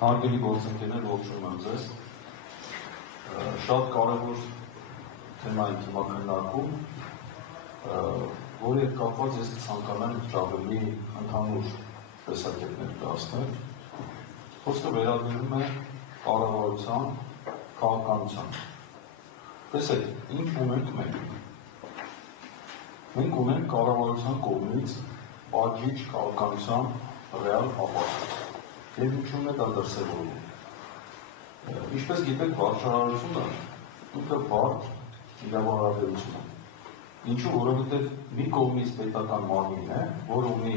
Հարգելի գործընկերներ, ողջունում եմ ձեզ։ Շատ կարևոր թեմա ենք հիմա քննարկում, որի հետ կապված ես ցանկանամ ավելի ընդհանուր տեսակետներ ներկայացնել։ Խոսքը վերաբերում է կառավարության, քաղաքականության։ Տեսեք, ինչ ունենք մենք։ Մենք ունենք կառավարության կողմից բաժիչ քաղաքականության ռեալ ապացույց։ Եվ ինչու՞ն է դա դրսևորվում։ Ինչպես գիտեք, վարչարարությունը ինքը բարդ իրավահարաբերություն է։ Ինչու, որովհետև մի կողմից պետական մարմին է, որ ունի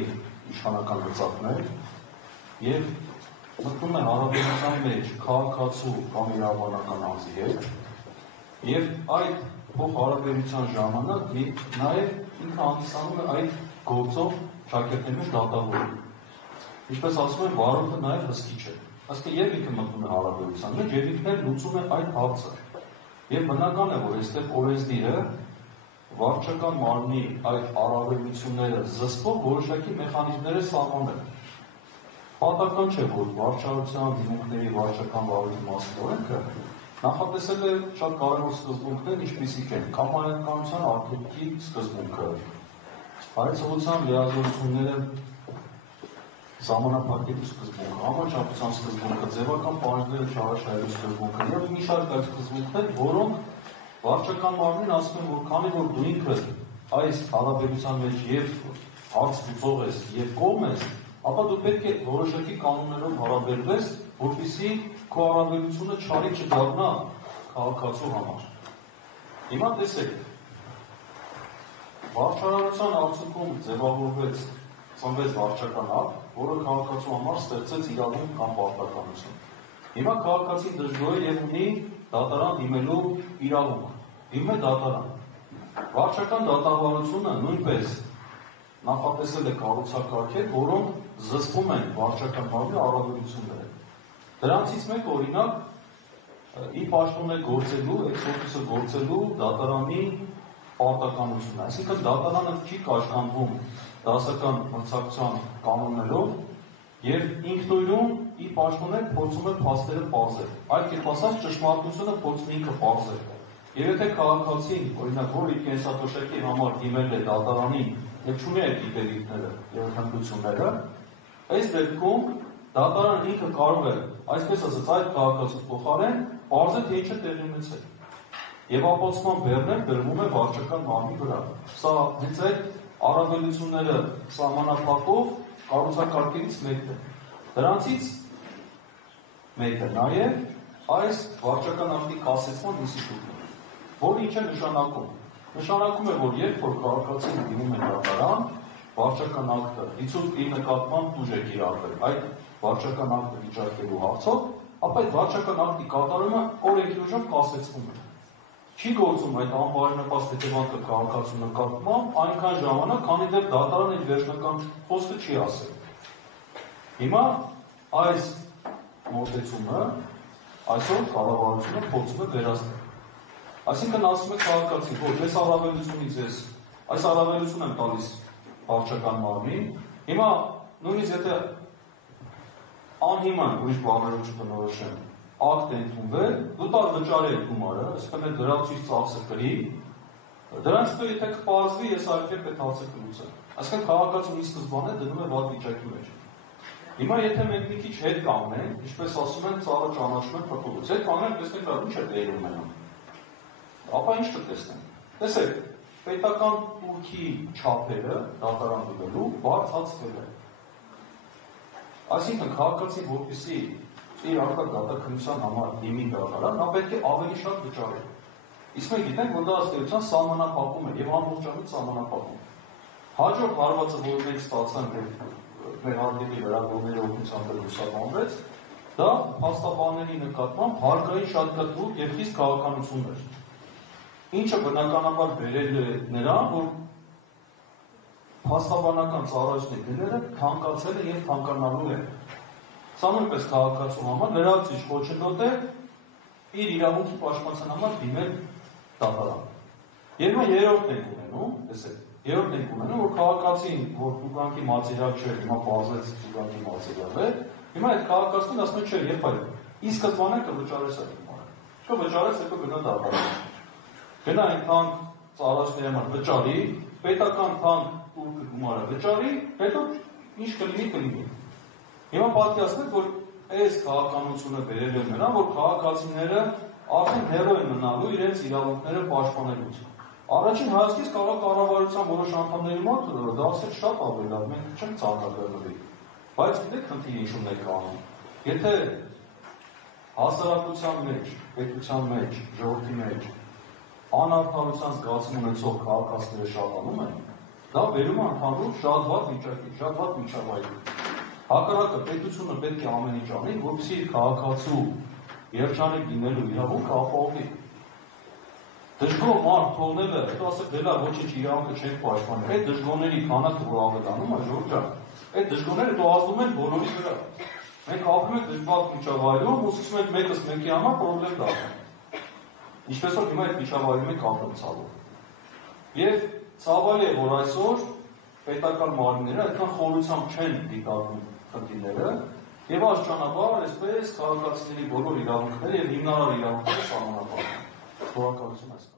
իշխանական գծակներ եւ մտնում է հարաբերության մեջ քաղաքացու կամ իրավաբանական անձի հետ եւ այդ հարաբերության ժամանակ նաեւ ինքը հանդիսանում է այդ գործով ճակերտների մեջ դատավորում։ Ինչպես ասում են, վարորդը նաև հսկիչ է։ Այսինքն եւ ինքը մտնում է հարաբերության մեջ եւ ինքն էլ լուծում է այդ հարցը։ Եվ բնական է, որ այստեղ օրենսդիրը վարչական մարմնի այդ առավելությունները զսպող որոշակի մեխանիզմներ է սահմանել։ Պատահական չէ, որ վարչարության դիմումների վարչական վարույթի մասին օրենքը նախատեսել է շատ կարևոր սկզբունքներ, ինչպիսիք են կամայականության արգելքի սկզբունքը, հայցողության լիազորությունները ժամանակակից սկզբունքը, համաչափության սկզբունքը, ձևական պահանջները չարաշահելու սկզբունքը եւ մի շարք այլ սկզբունքներ, որոնք վարչական մարմինն ասում են, որ քանի որ դու ինքդ այս հարաբերության մեջ եւ հարց լուծող ես եւ կողմ ես, ապա դու պետք է որոշակի կանոններով հարաբերվես, որպեսզի քո հարաբերությունը չարի չդառնա քաղաքացու համար։ Հիմա տեսեք, վարչարարության արդյունքում ձևավորվեց ծնվեց վարչական ակտ, որը քաղաքացու համար ստեղծեց իրավունք կամ պարտականություն։ Հիմա քաղաքացին դժգոհ է եւ ունի դատարան դիմելու իրավունք։ Դիմում է դատարան։ Վարչական դատավարությունը նույնպես նախատեսել է կառուցակարգեր, որոնք զսպում են վարչական մարմնի առավելությունները։ Դրանցից մեկ օրինակ ի պաշտոն է գործելու, էքսօֆիսը գործելու դատարանի պարտականությունը։ Այսինքն դատարանը չի կաշկանդվում դասական մրցակցության կանոններով եւ ինքնուրույն ի պաշտոն է փորձում է փաստերը պարզել։ Այդ կերպ ասած ճշմարտությունը փորձում է ինքը պարզել։ Եվ եթե քաղաքացին, օրինակ, որ իր կենսաթոշակի համար դիմել է դատարանին եւ չունի այդ գիտելիքները եւ հմտությունները, այս դեպքում դատարանն ինքը կարող է, այսպես ասած, այդ քաղաքացու փոխարեն պարզել, թե ինչ է տեղի ունեցել։ Եվ ապացուցման բեռներ դրվում է վարչական մարմնի վրա։ Սա հենց այդ առավելությունները սահմանափակող կառուցակարգերից մեկն է։ Դրանցից մեկը նաև այս վարչական ակտի կասեցման ինստիտուտն է, որը ինչ է նշանակում։ Նշանակում է, որ երբ որ քաղաքացին դիմում է դատարան, վարչական ակտը լիցուկի նկատմամբ ուժ է կիրառվել այդ վարչական ակտը վիճարկելու հարցով, ապա այդ վարչական ակտի կատարումը օրենքի ուժով կասեցվում է։ Չի գործում այդ անբարենպաստ հետևանքը քաղաքացու նկատմամբ այնքան ժամանակ, քանի դեռ դատարանը իր վերջնական խոսքը չի ասել։ Հիմա այս մոտեցումը այսօր կառավարությունը փորձում է վերացնել։ Այսինքն ասում է քաղաքացին, որ այս առավելությունից այս առավելությունն եմ տալիս վարչական մարմնին, հիմա նույնիսկ եթե անհիմն ուրիշ բաներով չբնորոշեմ, ակտ է ընդունվել, դու տար վճարի այդ գումարը, այսինքն այդ դրացույց ծախսը կրի, դրանից հետո եթե կպարզվի, ես այդ կերպ այդ հարցը կլուծեմ։ Այսինքն քաղաքացուն ի սկզբանե դնում է վատ վիճակի մեջ։ Հիմա եթե մենք մի քիչ հետ կանգնենք, ինչպես ասում են, ծառը ճանաչում է փրկուց, հետ կանգնենք, տեսնենք դա ինչ է տեղի ունենում։ Ապա ինչ կտեսնենք։ Տեսեք, պետական տուրքի չափերը դատարան դնելու բարձրացվել է։ Այսինքն քաղաքացին, որպեսզի իր արտակ դատաքննության համար դիմի դատարան, նա պետք է ավելի շատ վճարի։ Իսկ մենք գիտենք, որ դա ըստ էության սահմանափակում է եւ ամբողջովին սահմանափակում։ Հաջորդ հարվածը, որ մենք ստացանք մեր հանդիպի լրագրողների օգնությամբ լուսաբանվեց, դա փաստաբանների նկատմամբ հարկային շատ կտրուկ եւ խիստ քաղաքականություններ։ Ինչը բնականաբար բերել է նրան, որ փաստաբանական ծառայությունների գները թանկացել է եւ թանկանալու է։ Սա նույնպես քաղաքացու համար լրացուցիչ խոչընդոտ է իր իրավունքի պաշտպանության համար դիմել դատարան։ Եվ մենք երրորդն ենք ունենում, տեսեք, երրորդն ենք ունենում, որ քաղաքացին, որ տուգանքի մատերիալ չէ, հիմա բազեց տուգանքի մատերիալ է, Հիմա այդ քաղաքացին ասում է, չէ, երբ այլ, ի սկզբանե կվճարես այդ գումարը։ Կվճարես, հետո գնա դատարան։ Գնա այն թանկ ծառայությունների համար վճարի, պետական թանկ տուրքը գումարը վճարի, հետո ինչ կլինի։ Հիմա պատկերացնեք, որ այս քաղաքականությունը բերել է նրան, որ քաղաքացիները արդեն հեռու են մնալու իրենց իրավունքները պաշտպանելուց։ Առաջին հայացքից կարող կառավարության որոշ անդամների մոտ դա ասել շատ ավելի լավ, մենք չենք ցանկալի։ Բայց գիտեք խնդիրը ինչու՞մն է կանում։ Եթե հասարակության մեջ, պետության մեջ, ժողովրդի մեջ անարդարության զգացում ունեցող քաղաքացիները շատանում են, դա բերում է ընդհանուր շատ վատ վիճակի, շատ վատ միջավայրի։ Հակառակը պետությունը պետք է ամեն ինչ անի, որպեսզի իր քաղաքացու երջանիկ լինելու իրավունքը ապահովի։ Դժգոհ մարդ թողնելը, հետո ասեք դե լավ, ոչինչ իրավունքը չենք պաշտպանում։ Այդ դժգոհների քանակը որ ավելանում է, Ժորժ ջան, այդ դժգոհները դու ազդում են բոլորի վրա։ Մենք ապրում ենք դժբախտ միջավայրում, ու սկսում ենք մեկս մեկի համար պրոբլեմ դառնալ։ Ինչպես որ հիմա այդ միջավայրում ենք ապրում ցավով։ Եվ ցավալի է, որ այսօր պետական մարմինները այդքան խորությամբ չեն դիտարկում խնդիրները, եւ աստիճանաբար այսպես քաղաքացիների բոլոր իրավունքները եւ հիմնարար իրավունքները սահմանափակվում։ Շնորհակալություն այսքան։